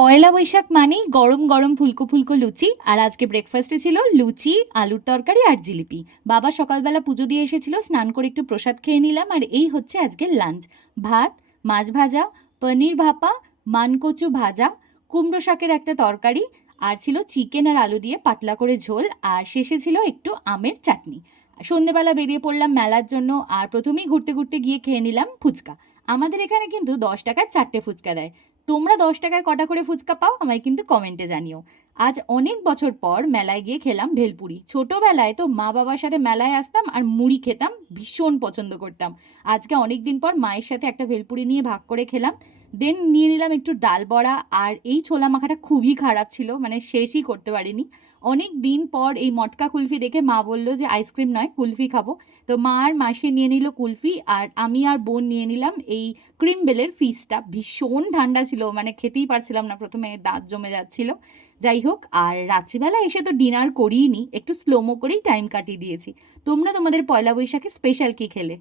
পয়লা বৈশাখ মানেই গরম গরম ফুলকো ফুলকো লুচি। আর আজকে ব্রেকফাস্টে ছিল লুচি, আলুর তরকারি আর জিলিপি। বাবা সকালবেলা পুজো দিয়ে এসেছিল, স্নান করে একটু প্রসাদ খেয়ে নিলাম। আর এই হচ্ছে আজকের লাঞ্চ: ভাত, মাছ ভাজা, পনির ভাপা, মানকচু ভাজা, কুমড়ো শাকের একটা তরকারি, আর ছিল চিকেন আর আলু দিয়ে পাতলা করে ঝোল, আর শেষে ছিল একটু আমের চাটনি। সন্ধেবেলা বেরিয়ে পড়লাম মেলার জন্য, আর প্রথমেই ঘুরতে ঘুরতে গিয়ে খেয়ে নিলাম ফুচকা। আমাদের এখানে কিন্তু 10 টাকায় 4টে ফুচকা দেয়। তোমরা 10 টাকায় কটা করে ফুচকা পাও আমায় কিন্তু কমেন্টে জানিও। আজ অনেক বছর পর মেলায় গিয়ে খেলাম ভেলপুরি। ছোটবেলায় তো মা বাবার সাথে মেলায় আসতাম আর মুড়ি খেতাম, ভীষণ পছন্দ করতাম। আজকে অনেক দিন পর মায়ের সাথে একটা ভেলপুরি নিয়ে ভাগ করে খেলাম। দেন নিয়ে নিলাম একটু ডাল বড়া। আর এই ছোলা মাখাটা খুবই খারাপ ছিল, মানে শেষই করতে পারিনি। অনেক দিন পর এই মটকা কুলফি দেখে মা বললো যে আইসক্রিম নয়, কুলফি খাবো। তো মা আর মাসি নিয়ে নিল কুলফি, আর আমি আর বোন নিয়ে নিলাম এই ক্রিম বেলের ফিসটা। ভীষণ ঠান্ডা ছিল, মানে খেতেই পারছিলাম না, প্রথমে দাঁত জমে যাচ্ছিল। যাই হোক, আর রাত্রিবেলা এসে তো ডিনার করিনি, একটু স্লোমো করেই টাইম কাটিয়ে দিয়েছি। তোমরা তোমাদের পয়লা বৈশাখে স্পেশাল কি খেলে?